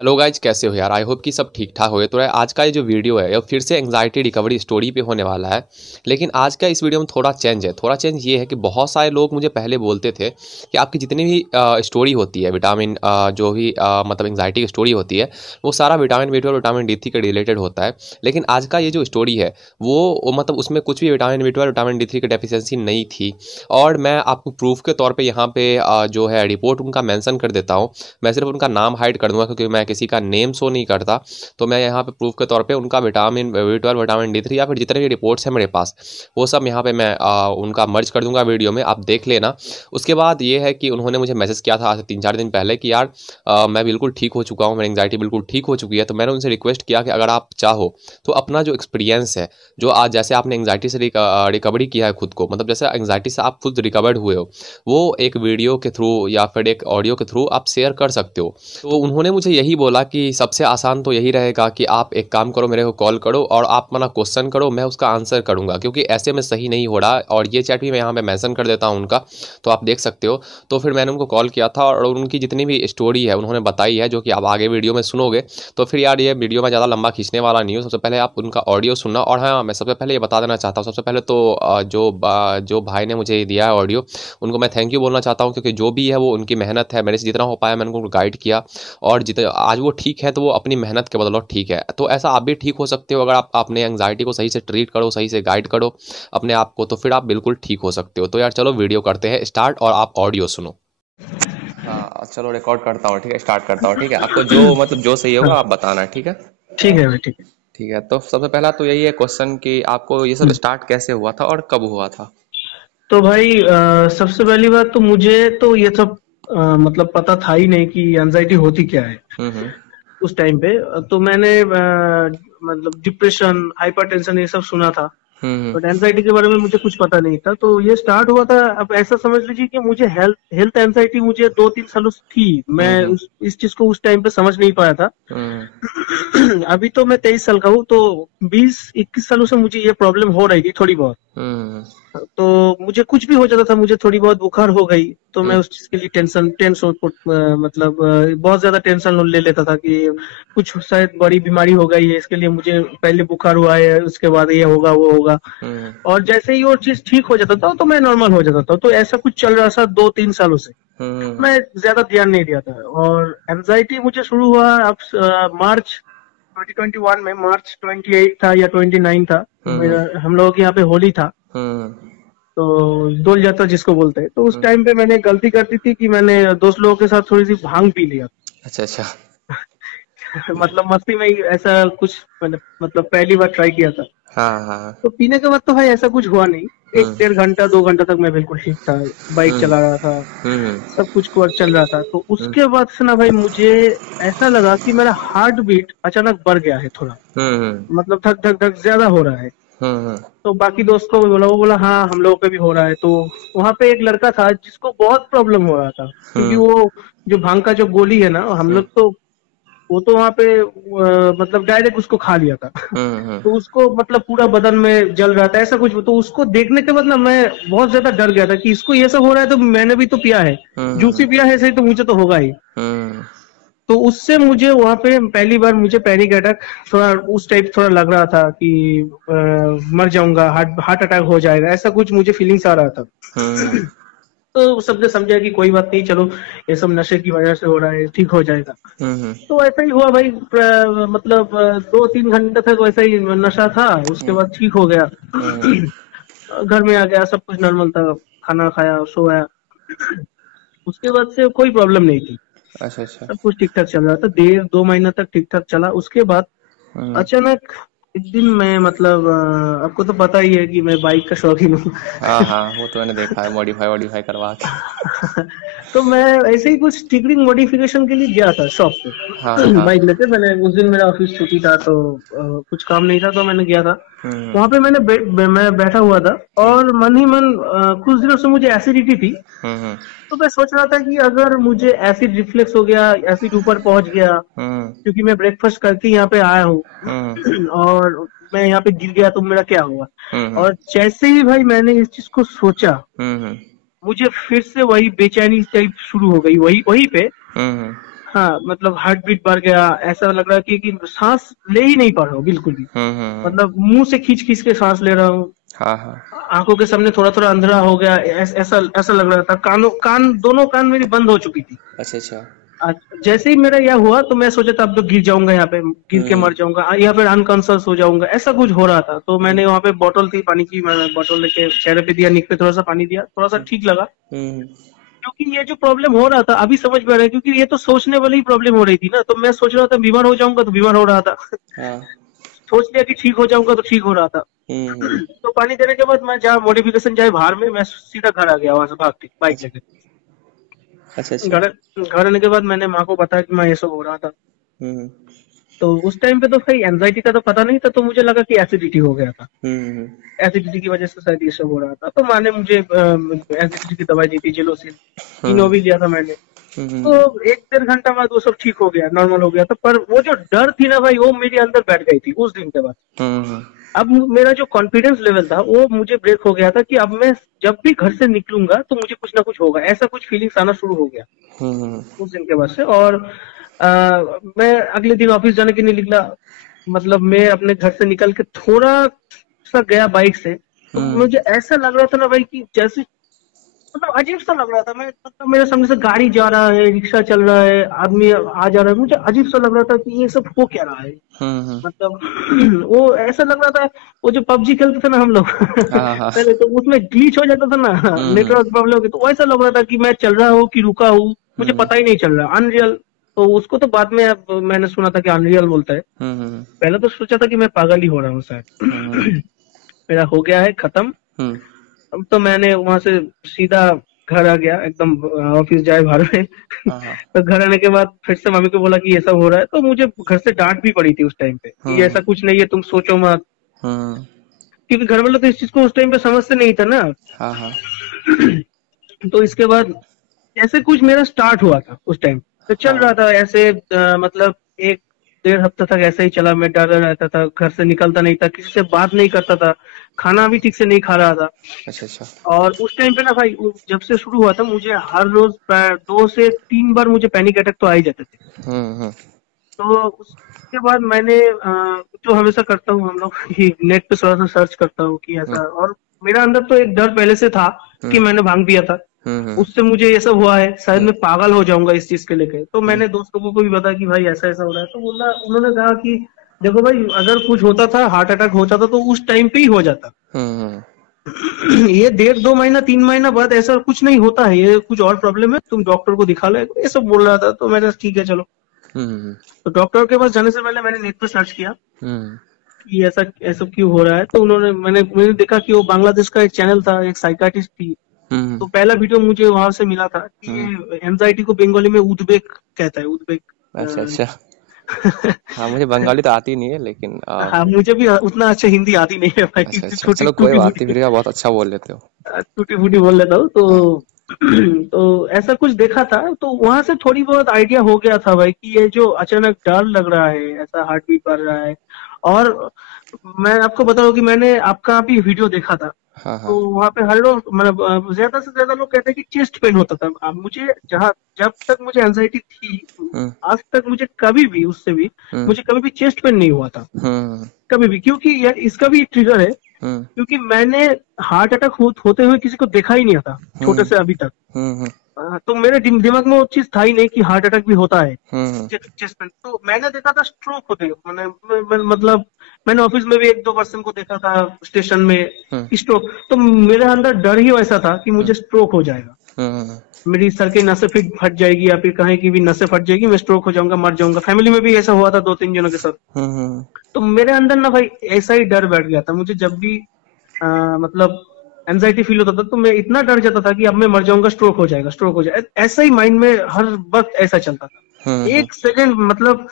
Hello guys, कैसे हो यार। आई होप कि सब ठीक ठाक हो गए। तो यार आज का ये जो वीडियो है ये फिर से एंग्जाइटी रिकवरी स्टोरी पे होने वाला है। लेकिन आज का इस वीडियो में थोड़ा चेंज है। थोड़ा चेंज ये है कि बहुत सारे लोग मुझे पहले बोलते थे कि आपकी जितनी भी स्टोरी होती है विटामिन जो भी मतलब एंग्जाइटी की स्टोरी होती है वो सारा विटामिन बी 12 विटामिन D3 के रिलेटेड होता है। लेकिन आज का ये जो स्टोरी है वो मतलब उसमें कुछ भी विटामिन बी 12 विटामिन D3 की डेफिशिएंसी नहीं थी। और मैं आपको प्रूफ के तौर पर यहाँ पे जो है रिपोर्ट उनका मैंसन कर देता हूँ। मैं सिर्फ उनका नाम हाइड कर दूंगा क्योंकि मैं किसी का नेम शो नहीं करता। तो मैं यहाँ पे प्रूफ के तौर पे उनका विटामिन बी 12 विटामिन D3 या फिर जितने भी रिपोर्ट्स हैं मेरे पास वो सब यहाँ पे मैं उनका मर्ज कर दूंगा वीडियो में, आप देख लेना। उसके बाद ये है कि उन्होंने मुझे मैसेज किया था आज से 3-4 दिन पहले कि यार मैं बिल्कुल ठीक हो चुका हूँ, मेरी एंग्जाइटी बिल्कुल ठीक हो चुकी है। तो मैंने उनसे रिक्वेस्ट किया कि अगर आप चाहो तो अपना जो एक्सपीरियंस है, जो आज जैसे आपने एंग्जाइटी से रिकवरी किया है खुद को, मतलब जैसे एंग्जाइटी से आप खुद रिकवर्ड हुए हो, वो एक वीडियो के थ्रू या फिर एक ऑडियो के थ्रू आप शेयर कर सकते हो। तो उन्होंने मुझे यही बोला कि सबसे आसान तो यही रहेगा कि आप एक काम करो, मेरे को कॉल करो और आप अपना क्वेश्चन करो, मैं उसका आंसर करूंगा, क्योंकि ऐसे में सही नहीं हो रहा। और ये चैट भी मैं यहाँ पे मेंशन कर देता हूँ उनका, तो आप देख सकते हो। तो फिर मैंने उनको कॉल किया था और उनकी जितनी भी स्टोरी है उन्होंने बताई है, जो कि आप आगे वीडियो में सुनोगे। तो फिर यार ये वीडियो में ज़्यादा लंबा खींचने वाला नहीं हूँ। सबसे पहले आप उनका ऑडियो सुनना। और हाँ, मैं सबसे पहले ये बता देना चाहता हूँ, सबसे पहले तो जो भाई ने मुझे दिया है ऑडियो, उनको मैं थैंक यू बोलना चाहता हूँ, क्योंकि जो भी है वो उनकी मेहनत है। मेरे से जितना हो पाया मैंने उनको गाइड किया और जितने आज वो ठीक है तो वो अपनी मेहनत के बदौलत ठीक है। तो ऐसा आप भी ठीक हो सकते हो अगर आप अपने एंग्जाइटी को सही से ट्रीट करो, सही से गाइड करो अपने आप को, तो फिर आप बिल्कुल ठीक हो सकते हो। तो यार चलो वीडियो करते हैं स्टार्ट और आप ऑडियो सुनो। हाँ चलो रिकॉर्ड करता हूँ, ठीक है, स्टार्ट करता हूँ, ठीक है। आपको जो मतलब जो सही होगा हाँ, आप बताना, ठीक है। ठीक है भाई, ठीक है। ठीक है, तो सबसे पहला तो यही है क्वेश्चन कि आपको ये सब हम्म। स्टार्ट कैसे हुआ था और कब हुआ था। तो भाई सबसे पहली बात तो मुझे तो ये सब मतलब पता था ही नहीं कि एंजाइटी होती क्या है हम्म। उस टाइम पे। तो मैंने मतलब डिप्रेशन, हाइपरटेंशन ये सब सुना था, हम्म। बट एंजाइटी के बारे में मुझे कुछ पता नहीं था। तो ये स्टार्ट हुआ था, अब ऐसा समझ लीजिए कि मुझे हेल्थ हेल्थ एंजाइटी मुझे 2-3 सालों से थी। मैं हम्म। इस चीज को उस टाइम पे समझ नहीं पाया था। हम्म। अभी तो मैं 23 साल का हूँ, तो 20-21 सालों से मुझे ये प्रॉब्लम हो रही थी थोड़ी बहुत। हम्म। तो मुझे कुछ भी हो जाता था, मुझे थोड़ी बहुत बुखार हो गई तो मैं हम्म। उस चीज के लिए मतलब बहुत ज्यादा टेंशन ले लेता था कि कुछ शायद बड़ी बीमारी हो गई है, इसके लिए मुझे पहले बुखार हुआ है, उसके बाद ये होगा वो होगा। हम्म। और जैसे ही वो चीज ठीक हो जाता था तो मैं नॉर्मल हो जाता था। तो ऐसा कुछ चल रहा था 2-3 सालों से। हम्म। मैं ज्यादा ध्यान नहीं दिया था। और एंजाइटी मुझे शुरू हुआ अब मार्च 2021 में। मार्च 28 था या 29 था। हम्म। मेरा हम लोगों के यहाँ पे होली था, हम्म। तो दोल जात्रा जिसको बोलते हैं। तो उस हम्म। टाइम पे मैंने गलती कर दी थी कि मैंने दोस्त लोगों के साथ थोड़ी सी भांग पी लिया। अच्छा अच्छा। मतलब मस्ती में ही ऐसा कुछ मैंने मतलब पहली बार ट्राई किया था। हाँ हाँ। तो पीने के बाद तो भाई ऐसा कुछ हुआ नहीं। एक हम्म। 1.5 घंटा 2 घंटा तक मैं बिल्कुल ठीक था, बाइक हम्म। चला रहा था, हम्म। सब कुछ चल रहा था। तो हम्म। उसके बाद से ना भाई मुझे ऐसा लगा कि मेरा हार्ट बीट अचानक बढ़ गया है थोड़ा। हम्म। मतलब धक धक धक ज्यादा हो रहा है। हम्म। तो बाकी दोस्त को भी बोला, वो बोला हाँ हम लोगों पे भी हो रहा है। तो वहां पे एक लड़का था जिसको बहुत प्रॉब्लम हो रहा था, क्योंकि हम्म। वो जो भांग का जो गोली है ना, हम हम्म। लोग तो वो तो वहां पे मतलब डायरेक्ट उसको खा लिया था। हम्म। तो उसको मतलब पूरा बदन में जल रहा था, ऐसा कुछ। तो उसको देखने के बाद ना मैं बहुत ज्यादा डर गया था कि इसको ये सब हो रहा है तो मैंने भी तो पिया है, जूस हम्म। ही पिया है, सही तो मुझे तो होगा ही। हम्म। तो उससे मुझे वहां पे पहली बार मुझे पैनिक अटैक थोड़ा उस टाइप थोड़ा लग रहा था कि मर जाऊंगा, हार्ट हार्ट अटैक हो जाएगा, ऐसा कुछ मुझे फीलिंग्स आ रहा था। हम्म। तो सबने समझा कि कोई बात नहीं, चलो ये सब नशे की वजह से हो रहा है, ठीक हो जाएगा। हम्म। तो ऐसा ही हुआ भाई। मतलब 2-3 घंटे तक वैसा ही नशा था, उसके हम्म। बाद ठीक हो गया। हम्म। घर में आ गया, सब कुछ नॉर्मल था, खाना खाया, सोया। उसके बाद से कोई प्रॉब्लम नहीं थी, अच्छा अच्छा। सब कुछ ठीक ठाक चल रहा था, 1.5-2 महीना तक ठीक ठाक चला। उसके बाद हम्म। अचानक एक दिन मैं मतलब आपको तो पता ही है कि मैं बाइक का शौकीन हूँ। हाँ हाँ, वो तो मैंने देखा है, मॉडिफाई वॉडिफाई करवा के। तो मैं ऐसे ही कुछ टिकरिंग मॉडिफिकेशन के लिए गया था शॉप पे। हाँ हाँ। बाइक लेते मैंने, उस दिन मेरा ऑफिस छुट्टी था तो कुछ काम नहीं था, तो मैंने गया था। हम्म। वहां पे मैं बैठा हुआ था हम्म। और मन ही मन कुछ दिनों से मुझे एसिडिटी थी। हम्म। तो मैं सोच रहा था कि अगर मुझे एसिड रिफ्लेक्स हो गया, एसिड ऊपर पहुंच गया, हम्म। क्योंकि मैं ब्रेकफास्ट करके यहाँ पे आया हूँ हम्म। और मैं यहाँ पे गिर गया तो मेरा क्या हुआ। हम्म। और जैसे ही भाई मैंने इस चीज को सोचा, हम्म। मुझे फिर से वही बेचैनी टाइप शुरू हो गई, वही वही पे। हम्म। हाँ मतलब हार्ट बीट बढ़ गया, ऐसा लग रहा है कि सांस ले ही नहीं पा रहा हूँ बिल्कुल भी। मतलब मुंह से खींच खींच के सांस ले रहा हूँ, हाँ हाँ। आंखों के सामने थोड़ा थोड़ा अंधेरा हो गया, ऐसा ऐसा लग रहा था। कान दोनों कान मेरी बंद हो चुकी थी। अच्छा अच्छा। जैसे ही मेरा यह हुआ तो मैं सोचा था अब तो गिर जाऊंगा, यहाँ पे गिर के मर जाऊंगा या फिर अनकॉन्शियस हो जाऊंगा, ऐसा कुछ हो रहा था। तो मैंने वहाँ पे बोतल थी पानी की, मैंने बोतल लेके चेहरे पे दिया, नीक पे थोड़ा सा पानी दिया, थोड़ा सा ठीक लगा। क्योंकि ये जो प्रॉब्लम हो रहा था अभी समझ में आ रहा है, क्योंकि ये तो सोचने वाली ही प्रॉब्लम हो रही थी ना। तो मैं सोच रहा था बीमार हो जाऊंगा तो बीमार हो रहा था। हाँ। सोच लिया कि ठीक हो जाऊंगा तो ठीक हो रहा था। तो पानी देने के बाद मैं जहाँ मॉडिफिकेशन जाए बाहर में, मैं सीधा घर आ गया वहां से भाग के बाइक लेके। अच्छा अच्छा। घर आने के बाद मैंने माँ को बताया कि मैं ये सब हो रहा था। तो उस टाइम पे तो भाई एंजाइटी का तो पता नहीं था, तो मुझे लगा कि एसिडिटी हो गया था। एसिडिटी की वजह से शायद ये सब हो रहा था। तो माँ ने मुझे एसिडिटी की दवाई दी थी, जेलोसिन, इनो भी लिया था मैंने। तो 1-1.5 घंटा बाद वो सब ठीक हो गया, नॉर्मल हो गया था। पर वो जो डर थी ना भाई, वो मेरे अंदर बैठ गई थी उस दिन के बाद। अब मेरा जो कॉन्फिडेंस लेवल था वो मुझे ब्रेक हो गया था कि अब मैं जब भी घर से निकलूंगा तो मुझे कुछ ना कुछ होगा, ऐसा कुछ फीलिंग्स आना शुरू हो गया उस दिन के बाद से। और मैं अगले दिन ऑफिस जाने के लिए निकला। मतलब मैं अपने घर से निकल के थोड़ा सा गया बाइक से, तो मुझे ऐसा लग रहा था ना भाई कि जैसे मतलब अजीब सा लग रहा था। मैं मतलब मेरे सामने से गाड़ी जा रहा है, रिक्शा चल रहा है, आदमी आ जा रहा है, मुझे अजीब सा लग रहा था कि ये सब हो क्या रहा है। मतलब वो ऐसा लग रहा था, वो जो पबजी खेलते थे ना हम लोग हाँ। पहले, तो उसमें ग्लिच हो जाता था ना, नेटवर्क प्रॉब्लम की, तो वैसा लग रहा था कि मैं चल रहा हूँ कि रुका हूँ, मुझे पता ही नहीं चल रहा। अनरियल, तो उसको तो बाद में अब मैंने सुना था कि अनरियल बोलता है। पहले तो सोचा था कि मैं पागल ही हो रहा हूँ शायद। मेरा हो गया है खत्म। अब तो मैंने वहां से सीधा घर आ गया, एकदम ऑफिस जाए बाहर में। तो घर आने के बाद फिर से मम्मी को बोला कि ये सब हो रहा है, तो मुझे घर से डांट भी पड़ी थी उस टाइम पे कि ऐसा कुछ नहीं है, तुम सोचो मत। क्योंकि घर वाले तो इस चीज को उस टाइम पे समझते नहीं था ना। तो इसके बाद ऐसे कुछ मेरा स्टार्ट हुआ था उस टाइम, तो चल रहा था ऐसे। मतलब 1-1.5 हफ्ता तक ऐसे ही चला। मैं डर रहता था, घर से निकलता नहीं था, किसी से बात नहीं करता था, खाना भी ठीक से नहीं खा रहा था। अच्छा अच्छा। और उस टाइम पे ना भाई, जब से शुरू हुआ था, मुझे हर रोज 2 से 3 बार मुझे पैनिक अटैक तो आ ही जाते थे। तो उसके बाद मैंने जो हमेशा करता हूँ हम लोग कि नेट पे थोड़ा सा सर्च करता हूँ कि ऐसा। और मेरा अंदर तो एक डर पहले से था कि मैंने भांग पिया था, उससे मुझे ये सब हुआ है, शायद मैं पागल हो जाऊंगा इस चीज के लेके। तो मैंने दोस्त लोगों को भी बताया कि भाई ऐसा ऐसा हो रहा है। तो उन्होंने कहा कि देखो भाई, अगर कुछ होता था, हार्ट अटैक होता था, तो उस टाइम पे ही हो जाता। ये 1.5-2 महीना 3 महीना बाद ऐसा कुछ नहीं होता है, ये कुछ और प्रॉब्लम है, तुम डॉक्टर को दिखा लो, ये सब बोल रहा था। तो मैंने ठीक है चलो। तो डॉक्टर के पास जाने से पहले मैंने नेट पे सर्च किया कि ऐसा ऐसा क्यों हो रहा है। तो मैंने देखा कि वो बांग्लादेश का एक चैनल था, एक साइकाट्रिस्ट थी। तो पहला वीडियो मुझे वहां से मिला था कि ये एंजाइटी को बंगाली में उद्वेग कहता है, उद्वेग। अच्छा अच्छा। हाँ, मुझे बंगाली तो आती नहीं है, लेकिन हाँ, मुझे भी उतना अच्छा हिंदी आती नहीं है भाई। अच्छा अच्छा, चलो कोई बात नहीं, फिर क्या बहुत अच्छा बोल लेते हो। टूटी फूटी बोल लेता हूँ। तो ऐसा कुछ देखा था, तो वहां से थोड़ी बहुत आइडिया हो गया था भाई कि ये जो अचानक डर लग रहा है, ऐसा हार्ट बीट बढ़ रहा है। और मैं आपको बता रहा हूँ कि मैंने आपका भी वीडियो देखा था। तो वहाँ पे हर लोग, मतलब ज्यादा से ज्यादा लोग कहते हैं कि चेस्ट पेन होता था। अब मुझे जब तक मुझे एंजाइटी थी, आज तक मुझे कभी भी, उससे भी मुझे कभी भी चेस्ट पेन नहीं हुआ था, कभी भी। क्योंकि यार इसका भी ट्रिगर है, क्योंकि मैंने हार्ट अटैक होते हुए किसी को देखा ही नहीं था छोटे से अभी तक। तो मेरे दिमाग में वो चीज था ही नहीं कि हार्ट अटैक भी होता है चेस्ट पेन। तो मैंने देखा था स्ट्रोक होते, मतलब मैंने ऑफिस में भी 1-2 पर्सन को देखा था स्टेशन में स्ट्रोक। तो मेरे अंदर डर ही वैसा था कि मुझे स्ट्रोक हो जाएगा, मेरी सर की नसें फिर फट जाएगी, या फिर कहीं की भी नसें फट जाएगी, मैं स्ट्रोक हो जाऊंगा, मर जाऊंगा। फैमिली में भी ऐसा हुआ था 2-3 जनों के साथ। तो मेरे अंदर ना भाई ऐसा ही डर बैठ गया था। मुझे जब भी मतलब एंजाइटी फील होता था, तो मैं इतना डर जाता था कि अब मैं मर जाऊंगा, स्ट्रोक हो जाएगा, स्ट्रोक हो जाएगा। ऐसा ही माइंड में हर वक्त ऐसा चलता था। 1 सेकंड, मतलब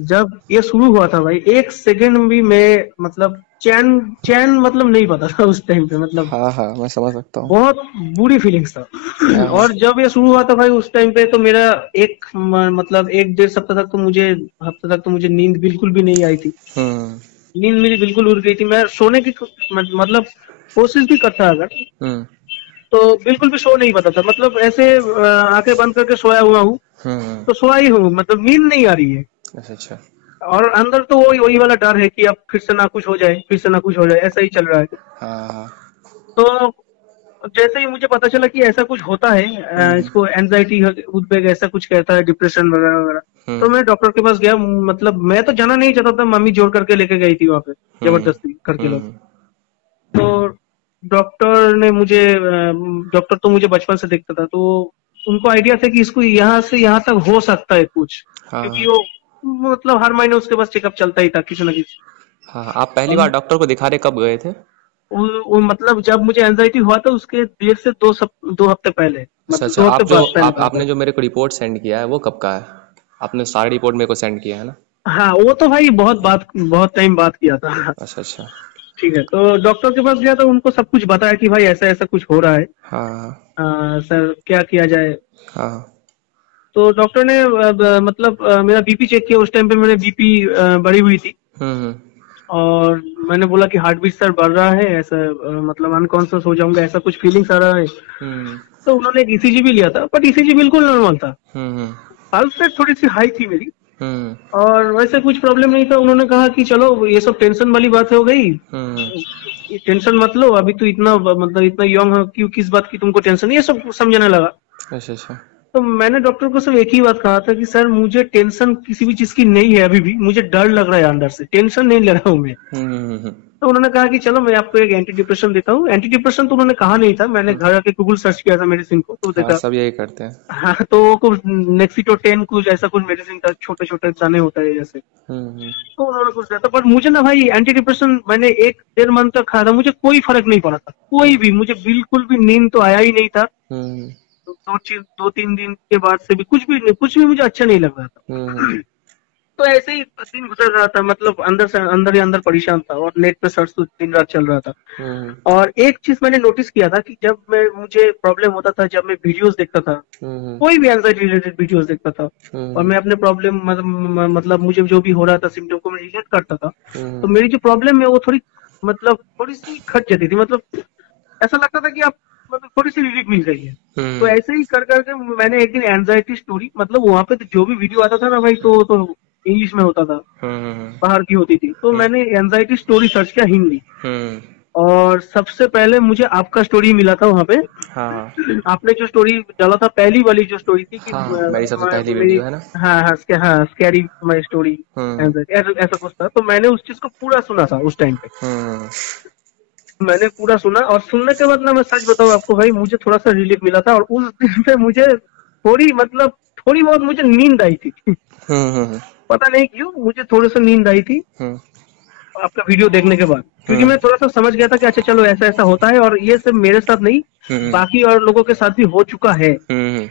जब ये शुरू हुआ था भाई, 1 सेकंड भी मैं मतलब चैन मतलब नहीं पता था उस टाइम पे। मतलब हाँ, मैं समझ सकता हूँ। बहुत बुरी फीलिंग्स था। और जब ये शुरू हुआ था भाई उस टाइम पे, तो मेरा मतलब 1-1.5 हफ्ता तक तो मुझे नींद बिल्कुल भी नहीं आई थी। नींद मेरी बिल्कुल उड़ गई थी। मैं सोने की मतलब कोशिश भी करता अगर, तो बिल्कुल भी सो नहीं पाता था, मतलब ऐसे आंखें बंद करके सोया हुआ हूँ, तो सोया ही हूँ, मतलब नींद नहीं आ रही है। अच्छा अच्छा। और अंदर तो वही वही वाला डर है कि अब फिर से ना कुछ हो जाए, फिर से ना कुछ हो जाए, ऐसा ही चल रहा है। हाँ हाँ। तो जैसे ही मुझे पता चला कि ऐसा कुछ होता है, हम्म इसको एंजाइटी उद्वेग ऐसा कुछ कहता है, डिप्रेशन वगैरह वगैरह, तो हम्म मैं डॉक्टर के पास गया। मतलब मैं तो जाना नहीं चाहता था, मम्मी जोर करके लेके गई थी वहां पे, हम्म जबरदस्ती करके लोग। हम्म तो डॉक्टर ने मुझे डॉक्टर तो मुझे बचपन से देखता था, तो उनको आइडिया था कि इसको यहाँ से यहाँ तक हो सकता है कुछ, क्योंकि हाँ वो मतलब हर महीने उसके पास चेकअप चलता ही था किसी ना किसी। हाँ। आप पहली और बार डॉक्टर को दिखाने कब गए थे? मतलब जब मुझे एंजाइटी हुआ था उसके 1.5 से 2 हफ्ते पहले, अच्छा मतलब अच्छा। 2 हफ्ते बाद पहले का आपने था। जो मेरे को रिपोर्ट सेंड किया है वो कब का है? आपने सारा रिपोर्ट मेरे को सेंड किया है ना? हाँ, वो तो भाई बहुत टाइम बात किया था। अच्छा अच्छा। ठीक है, तो डॉक्टर के पास गया तो उनको सब कुछ बताया कि भाई ऐसा ऐसा कुछ हो रहा है, हाँ सर क्या किया जाए। हाँ तो डॉक्टर ने मतलब मेरा बीपी चेक किया, उस टाइम पे मेरे बीपी बढ़ी हुई थी। हम्म और मैंने बोला कि हार्ट बीट सर बढ़ रहा है, ऐसा मतलब अनकॉन्शियस हो जाऊंगा, ऐसा कुछ फीलिंग्स आ रहा है। हम्म तो उन्होंने एक ईसीजी भी लिया था, बट ईसीजी बिल्कुल नॉर्मल था। हम्म पल्स रेट थोड़ी सी हाई थी मेरी, हम्म और वैसे कुछ प्रॉब्लम नहीं था। उन्होंने कहा कि चलो ये सब टेंशन वाली बात हो गई, हम्म ये टेंशन मत लो, अभी तो इतना मतलब इतना यंग हो, क्यों किस बात की तुमको टेंशन, ये सब समझाने लगा। अच्छा अच्छा। तो मैंने डॉक्टर को सिर्फ एक ही बात कहा था कि सर मुझे टेंशन किसी भी चीज की नहीं है, अभी भी मुझे डर लग रहा है अंदर से, टेंशन नहीं ले रहा हूँ मैं। हम्म। तो उन्होंने कहा कि चलो मैं आपको एक एंटी डिप्रेशन देता हूँ। एंटी डिप्रेशन तो उन्होंने कहा नहीं था, मैंने हम्म। घर आके गूगल सर्च किया था मेडिसिन को, तो हाँ देखा। सब यही करते हैं। हाँ, तो वो कुछ नेक्सिटो 10 कुछ ऐसा कुछ मेडिसिन था, छोटे छोटे दाने होता है जैसे। हम्म। तो उन्होंने कुछ दिया था, बट मुझे ना भाई एंटी डिप्रेशन मैंने 1 डेढ़ मंथ तक खाया था, मुझे कोई फर्क नहीं पड़ा था, कोई हम्म भी, मुझे बिल्कुल भी नींद तो आया ही नहीं था। हम्म 2-3 दिन के बाद से भी कुछ भी मुझे अच्छा नहीं लग रहा हम्म था। तो ऐसे ही दिन गुजर रहा था, मतलब अंदर से अंदर ही अंदर परेशान था, और नेट पे सर्च तो दिन रात चल रहा था। हम्म और एक चीज मैंने नोटिस किया था कि जब मैं मुझे प्रॉब्लम होता था, जब मैं वीडियोस देखता था, हम्म कोई भी एंजाइटी रिलेटेड वीडियोस देखता था, और हम्म मैं अपने प्रॉब्लम मतलब मुझे जो भी हो रहा था सिम्टम को मैं रिलेट करता था, हम्म तो मेरी जो प्रॉब्लम है वो थोड़ी मतलब थोड़ी सी घट जाती थी, मतलब ऐसा लगता था कि आप मतलब थोड़ी सी रिलीफ मिल गई है। तो हम्म ऐसे ही कर करके मैंने एक दिन एंजाइटी स्टोरी, मतलब वहां पे तो जो भी वीडियो आता था ना भाई, तो इंग्लिश में होता था, हम्म बाहर की होती थी, तो मैंने एंजाइटी स्टोरी सर्च किया हिंदी, हम्म। और सबसे पहले मुझे आपका स्टोरी मिला था वहां पे। हाँ आपने जो स्टोरी डाला था, पहली वाली जो स्टोरी थी कि हाँ मेरी सबसे पहली मेरी, वीडियो है ना। हाँ हाँ हाँ, स्कैरी माई स्टोरी, हम्म ऐसा ऐसा कुछ था। तो मैंने उस चीज को पूरा सुना था उस टाइम पे, हम्म मैंने पूरा सुना, और सुनने के बाद ना मैं सच बताऊं आपको भाई, मुझे थोड़ा सा रिलीफ मिला था, और उस दिन पे मुझे थोड़ी मतलब थोड़ी बहुत मुझे नींद आई थी। हम्म पता नहीं क्यों मुझे थोड़ी सी नींद आई थी हम्म आपका वीडियो देखने के बाद, क्योंकि हम्म मैं थोड़ा सा समझ गया था कि अच्छा चलो ऐसा ऐसा होता है, और ये सिर्फ मेरे साथ नहीं, हम्म बाकी और लोगों के साथ भी हो चुका है। हम्म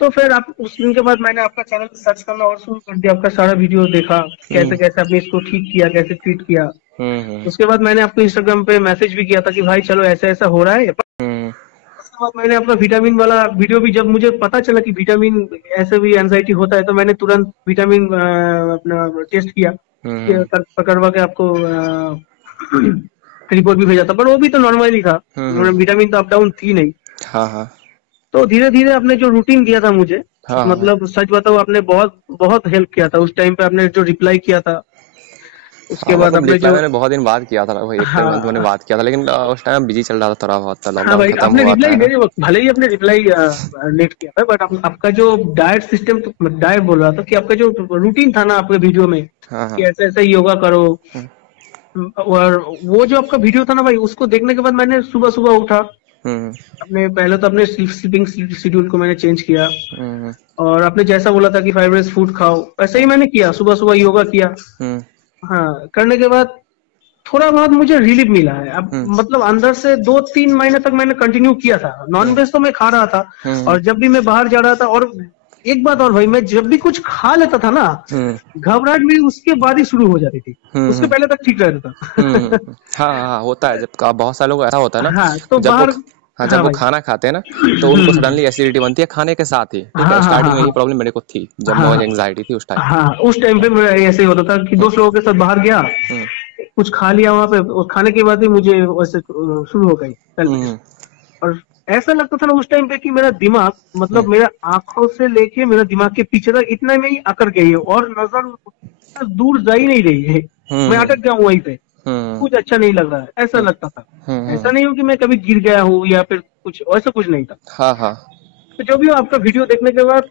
तो फिर आप उस दिन के बाद मैंने आपका चैनल सर्च करना और शुरू कर दिया, आपका सारा वीडियो देखा, कैसे हम्म कैसे आपने इसको ठीक किया, कैसे ट्रीट किया। हम्म उसके बाद मैंने आपको इंस्टाग्राम पे मैसेज भी किया था कि भाई चलो ऐसा ऐसा हो रहा है। हम्म उसके बाद मैंने अपना विटामिन वाला वीडियो भी, जब मुझे पता चला कि विटामिन ऐसे भी एंजाइटी होता है, तो मैंने तुरंत विटामिन अपना टेस्ट किया, हम्म करवा के आपको रिपोर्ट भी भेजा था, पर वो भी तो नॉर्मल ही था, हम्म। विटामिन तो अप डाउन थी नहीं। हाँ हाँ तो धीरे धीरे आपने जो रूटीन दिया था मुझे, हाँ हाँ मतलब सच बताओ आपने बहुत बहुत हेल्प किया था उस टाइम पे, आपने जो रिप्लाई किया था, उसके हाँ। बाद मतलब आपने रिप्लाई जो, मैंने बहुत दिन बाद किया था, लगभग एक डेढ़ मंथ मैंने हाँ बात किया था, लेकिन उस टाइम बिजी चल रहा था थोड़ा बहुत, हाँ लॉकडाउन भाई, खत्म आपने हुआ था रिप्लाई है ना। मेरे वक्त भले ही आपने रिप्लाई लेट किया था, बट आपका जो डाइट सिस्टम, डाइट बोल रहा था कि आपका जो रूटीन था ना आपके वीडियो में, हाँ कि हाँ। ऐसे ऐसे योगा करो, हम्म और वो जो आपका वीडियो था ना भाई, उसको देखने के बाद मैंने सुबह सुबह उठा, हम्म अपने पहले तो अपने स्लीपिंग शेड्यूल को मैंने चेंज किया, हम्म और आपने जैसा बोला था कि फाइबरस फूड खाओ, वैसे ही मैंने किया, सुबह सुबह योगा किया। हम्म हाँ, करने के बाद थोड़ा बहुत मुझे रिलीफ मिला है अब, हम्म मतलब अंदर से 2-3 महीने तक मैंने कंटिन्यू किया था, नॉन हम्म वेज तो मैं खा रहा था, हम्म और जब भी मैं बाहर जा रहा था, और एक बात और भाई, मैं जब भी कुछ खा लेता था ना, हम्म घबराहट मेरी उसके बाद ही शुरू हो जाती थी, उसके हम्म पहले तक ठीक रहता था। हाँ हाँ होता है, जब बहुत सारे लोग ऐसा होता है ना, हाँ तो जब वो बाहर, हाँ जब हाँ वो भाई, खाना खाते हैं ना, तो उनको सडनली एसिडिटी बनती है खाने के साथ ही। ठीक है, हाँ हाँ स्टार्टिंग हाँ में हाँ ये प्रॉब्लम मेरे को थी जब हाँ मुझे एंग्जाइटी थी उस टाइम। हाँ, उस टाइम पे मेरा ऐसे ही होता था कि दोस्त लोगों के साथ बाहर गया, हम्म कुछ खा लिया वहां पे, और खाने के बाद ही मुझे वैसे शुरू हो गई। हम्म और ऐसा लगता था ना उस टाइम पे कि मेरा दिमाग मतलब मेरा आंखों से लेके मेरा दिमाग के पीछे तक इतना में ही अकड़ गई है और नजर दूर जा ही नहीं रही है। मैं हम्म अटक गया हूँ वहीं पे, हम्म कुछ अच्छा नहीं लग रहा है, ऐसा लगता था। ऐसा हम्म। नहीं हो कि मैं कभी गिर गया हूँ या फिर कुछ, ऐसा कुछ नहीं था। हाँ हाँ। तो जो भी हो, आपका वीडियो देखने के बाद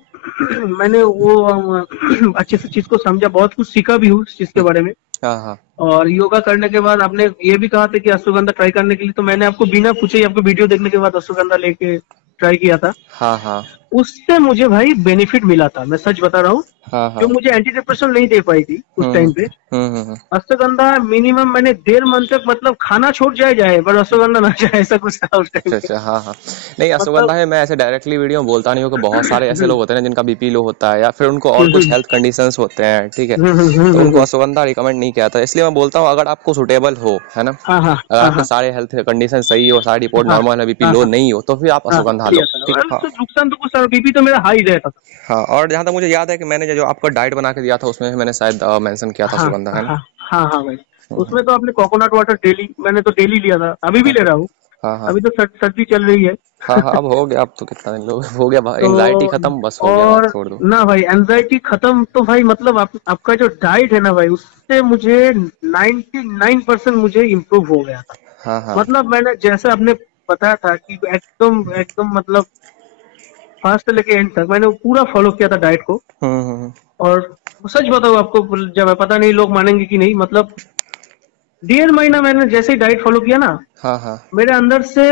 मैंने वो अच्छे से चीज को समझा, बहुत कुछ सीखा भी हूँ इस चीज के बारे में। हाँ हाँ। और योगा करने के बाद आपने ये भी कहा था कि अश्वगंधा ट्राई करने के लिए, तो मैंने आपको बिना पूछे ही आपको वीडियो देखने के बाद अश्वगंधा लेके ट्राई किया था। हाँ हाँ। उससे मुझे भाई बेनिफिट मिला था, मैं सच बता रहा हूँ। हाँ जो हाँ। मुझे एंटी डिप्रेशन नहीं दे पाई थी उस हम्म टाइम पे, हम्म। अश्वगंधा मिनिमम मैंने 1.5 मंथ तक, मतलब खाना छूट जाए पर अश्वगंधा ना जाए, ऐसा कुछ था उस टाइम अच्छा पे। अच्छा। हाँ हाँ। नहीं, मतलब अश्वगंधा है, मैं ऐसे डायरेक्टली वीडियो में बोलता नहीं हूँ कि बहुत सारे ऐसे लोग होते हैं ना जिनका बीपी लो होता है या फिर उनको और कुछ हेल्थ कंडीशंस होते हैं, ठीक है, तो उनको अश्वगंधा रिकमेंड नहीं किया था। इसलिए मैं बोलता हूँ अगर आपको सुटेबल हो, है ना, हाँ हाँ अगर हाँ आपके हाँ सारे हेल्थ कंडीशन सही हो, सारी रिपोर्ट हाँ नॉर्मल है, बीपी हाँ लो हाँ नहीं हो, तो फिर आप हाँ अश्वगंधा लो, लिया था, ठीक। और हाँ उससे नुकसान तो कुछ सारा, बीपी तो मेरा हाई रहता था। हाँ। और जहाँ तक मुझे याद है कि मैंने जो आपका डाइट बना के दिया था उसमें मैंने शायद मेंशन किया था हाँ अश्वगंधा, है ना। हाँ हाँ हाँ भाई, हम्म, उसमें तो आपने कोकोनट वाटर डेली, मैंने तो डेली लिया था, अभी भी हाँ ले रहा हूँ। हाँ हाँ अभी तो सर्दी चल रही है। हाँ हाँ। अब हो गया, अब तो कितना दिन लोग हो गया, तो एंग्जाइटी खत्म, बस हो गया, बात और छोड़ दो। ना भाई, एंजाइटी खत्म तो भाई, मतलब आपका जो डाइट है ना भाई, उससे मुझे 99% मुझे इम्प्रूव हो गया था। हाँ हाँ। मतलब मैंने जैसे आपने बताया था कि एकदम एकदम मतलब फर्स्ट से लेके एंड तक मैंने पूरा फॉलो किया था डाइट को। हम्म। और सच बताऊँ आपको, जब पता नहीं लोग मानेंगे कि नहीं, मतलब 1.5 महीना मैंने जैसे ही डाइट फॉलो किया ना, हाँ हाँ मेरे अंदर से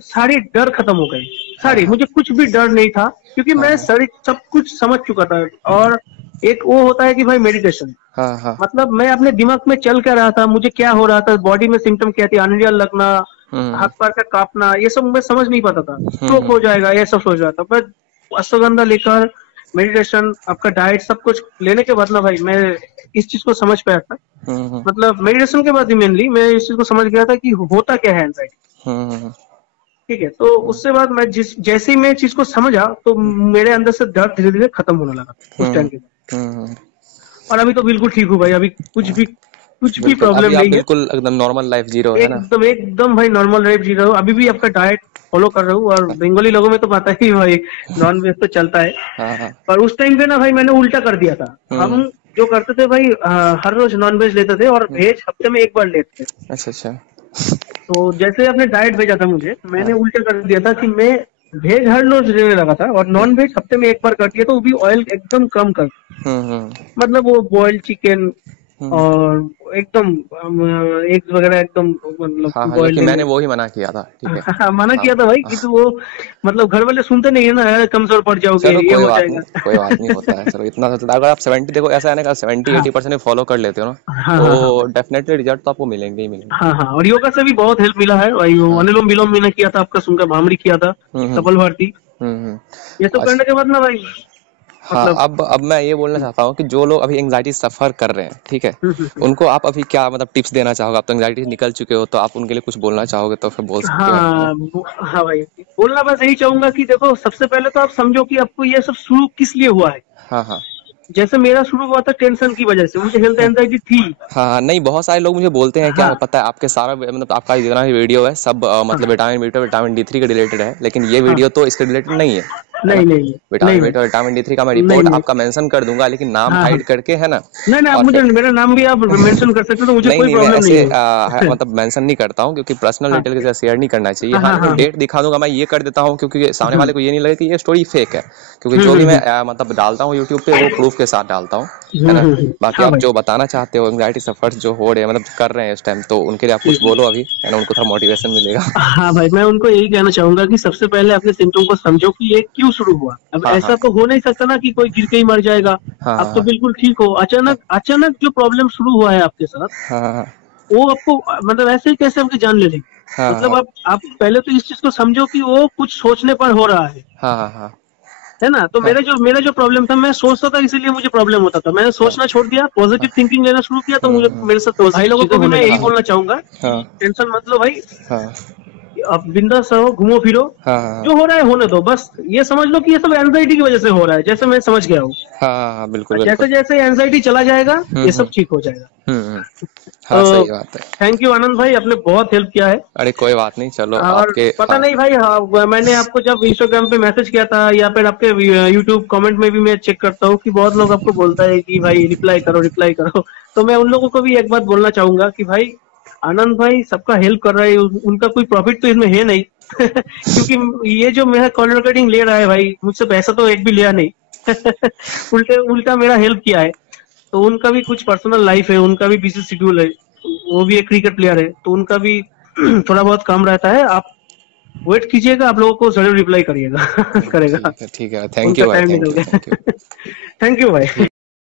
सारी डर खत्म हो गई। हाँ सारी, हाँ मुझे कुछ भी डर नहीं था, क्योंकि हाँ मैं हाँ सारी सब कुछ समझ चुका था। और एक वो होता है कि भाई मेडिटेशन, हाँ हाँ। मतलब मैं अपने दिमाग में चल क्या रहा था, मुझे क्या हो रहा था, बॉडी में सिम्टम क्या थी, अनिद्रा लगना, हाथ हम्म पैर का कांपना, ये सब मैं समझ नहीं पाता था। स्ट्रोक हम्म हो जाएगा, ये सब सोच रहा था। पर अश्वगंधा लेकर मेडिटेशन, आपका डाइट, सब कुछ लेने के बाद ना भाई, मैं इस चीज को समझ पाया था। हम्म मतलब मेडिटेशन के बाद ही मेनली मैं इस चीज को समझ गया था कि होता क्या है एंजाइटी। हम्म ठीक है, तो उससे बाद मैं जैसे ही मैं चीज को समझा, तो मेरे अंदर से दर्द धीरे धीरे खत्म होने लगा उस टाइम हम्म के बाद। हम्म। और अभी तो बिल्कुल ठीक हूँ भाई, अभी कुछ भी बिल्कुल, प्रॉब्लम अभी आप नहीं है। बिल्कुल एकदम नॉर्मल लाइफ जी रहे हो, है ना। एकदम एकदम भाई नॉर्मल लाइफ जी रहा हूँ, अभी भी आपका डाइट फॉलो कर रहा हूँ। और बंगाली लोगों में तो पता ही है भाई, नॉन वेज तो चलता है। हाँ हाँ। पर उस टाइम पे ना भाई मैंने उल्टा कर दिया था। हम हम्म जो करते थे भाई, हर रोज नॉन वेज लेते थे और हम्म। वेज हफ्ते में एक बार लेते थे। अच्छा अच्छा। तो जैसे आपने डाइट भेजा था मुझे, मैंने हाँ। उल्टा कर दिया था कि मैं वेज हर रोज लेने लगा था और नॉन वेज हफ्ते में एक बार कर दिया, तो वो भी ऑयल एकदम कम कर, हम्म। मतलब वो बॉइल्ड चिकन हम्म। और एकदम एग्स वगैरह एकदम, मतलब हाँ हाँ, जो बॉइल्ड कि लेने। मैंने वो ही मना किया था, ठीक है। मना हाँ किया था भाई, हाँ। किंतु वो मतलब घर वाले सुनते नहीं है ना, "अरे, कमजोर पड़ जाओगे, चलो ये कोई हो बात नहीं, जाएगा"। कोई बात नहीं, होता है, चलो इतना सा चलता है। अगर आप 70 देखो, ऐसा है ना कि 70-80% फॉलो कर लेते हो ना, हाँ हाँ हाँ तो भाई, डेफिनेटली रिजल्ट तो आपको मिलेंगे ही मिलेंगे। हाँ हाँ, और योगा से भी बहुत हेल्प मिला है भाई। वो हाँ। अनुलोम विलोम मैंने किया था, आपका सुनकर भामड़ी किया था, हम्म कपाल भारती, हम्म। ये सब अच्छा। करने के बाद ना भाई, हाँ, मतलब अब मैं ये बोलना चाहता हूँ कि जो लोग अभी एंग्जाइटी सफर कर रहे हैं, ठीक है, हम्म। उनको आप अभी क्या मतलब टिप्स देना चाहोगे। आप तो एंग्जाइटी से निकल चुके हो, तो आप उनके लिए कुछ बोलना चाहोगे तो फिर बोल सकते हो आप, है ना। हाँ भाई, बोलना बस यही चाहूंगा कि देखो, सबसे पहले तो आप समझो कि आपको ये सब शुरू किस लिए हुआ है। हाँ हाँ जैसे मेरा शुरू हुआ था टेंशन की वजह से, मुझे हेल्थ हाँ एंजाइटी थी। हाँ हाँ। नहीं, बहुत सारे लोग मुझे बोलते हैं, क्या हाँ है पता है, आपके सारा मतलब आपका जितना भी वीडियो है सब हाँ मतलब विटामिन बी विटामिन D3 के रिलेटेड है, लेकिन ये हाँ, वीडियो तो इसके रिलेटेड नहीं है ना। नहीं नहीं नहीं विटामिन बी भाई, विटामिन D3 का मैं नहीं रिपोर्ट नहीं, आपका मेंशन कर दूंगा, लेकिन नाम हाँ हाँ, हाइड करके, है ना। नहीं नहीं, आप और मुझे फिर मेरा नाम भी आप मेंशन कर सकते हो, तो मुझे नहीं कोई नहीं, मैं प्रॉब्लम नहीं ऐसे है। मतलब मेंशन नहीं करता हूँ, क्योंकि पर्सनल हाँ डिटेल के साथ शेयर नहीं करना चाहिए। हाँ हाँ, हाँ लेकिन हाँ डेट दिखा दूंगा, मैं ये कर देता हूँ क्योंकि सामने हम्म वाले को ये नहीं लगे कि ये स्टोरी फेक है, क्योंकि हम्म जो भी हम्म मैं हम्म मतलब डालता हूँ यूट्यूब पे वो प्रूफ के साथ डालता हूँ, है ना। बाकी हाँ आप भाई, जो बताना चाहते हो, एंग्जाइटी सफर्स जो हो रहे हैं मतलब कर रहे हैं इस टाइम, तो उनके लिए आप कुछ बोलो अभी, है ना, उनको थोड़ा मोटिवेशन मिलेगा। हाँ भाई, मैं उनको यही कहना चाहूंगा कि सबसे पहले अपने सिम्टम को समझो कि ये क्यों शुरू हुआ। अब हाँ हाँ ऐसा तो हो नहीं सकता ना कि कोई गिर के ही मर जाएगा। हाँ आप तो हाँ बिल्कुल ठीक हो, अचानक अचानक जो प्रॉब्लम शुरू हुआ है आपके साथ, हाँ हाँ वो आपको मतलब ऐसे ही कैसे आपकी जान ले लेगी। हाँ मतलब हाँ आप पहले तो इस चीज को समझो कि वो कुछ सोचने पर हो रहा हाँ हाँ हाँ है ना। तो हाँ। मेरा जो प्रॉब्लम था, मैं सोचता था इसीलिए मुझे प्रॉब्लम होता था। मैंने हाँ सोचना छोड़ दिया, पॉजिटिव हाँ। थिंकिंग लेना शुरू किया, तो मुझे हम्म। मेरे साथ भाई लोगों को भी मैं यही हाँ बोलना चाहूंगा, हाँ टेंशन मत लो भाई। हाँ आप बिंदास रहो, घूमो फिरो, हाँ हाँ जो हो रहा है होने दो, बस ये समझ लो कि ये सब एंजाइटी की वजह से हो रहा है, जैसे मैं समझ गया हूँ। हाँ हाँ हाँ, बिल्कुल जैसे बिल्कुल। जैसे एंजाइटी चला जाएगा ये सब हम्म। ठीक हो जाएगा। हम्म। हाँ, तो सही बात है। थैंक यू आनंद भाई, आपने बहुत हेल्प किया है। अरे कोई बात नहीं, चलो और आपके। पता हाँ नहीं भाई, हाँ, मैंने आपको जब इंस्टाग्राम पे मैसेज किया था या फिर आपके यूट्यूब कमेंट में भी मैं चेक करता हूँ कि बहुत लोग आपको बोलता है कि भाई रिप्लाई करो, रिप्लाई करो। तो मैं उन लोगों को भी एक बात बोलना चाहूंगा कि भाई आनंद भाई सबका हेल्प कर रहा है, उनका कोई प्रॉफिट तो इसमें है नहीं। क्योंकि ये जो मेरा कॉल रिकॉर्डिंग ले रहा है भाई, मुझसे पैसा तो एक भी लिया नहीं। उल्टे उल्टा मेरा हेल्प किया है। तो उनका भी कुछ पर्सनल लाइफ है, उनका भी बिजी शेड्यूल है, वो भी एक क्रिकेट प्लेयर है, तो उनका भी थोड़ा बहुत काम रहता है। आप वेट कीजिएगा, आप लोगों को जरूर रिप्लाई करिएगा। करेगा, ठीक है ठीक है, थैंक उनका यू भाई, टाइम थैंक निकल यू थैंक यू। गया। थैंक यू भाई।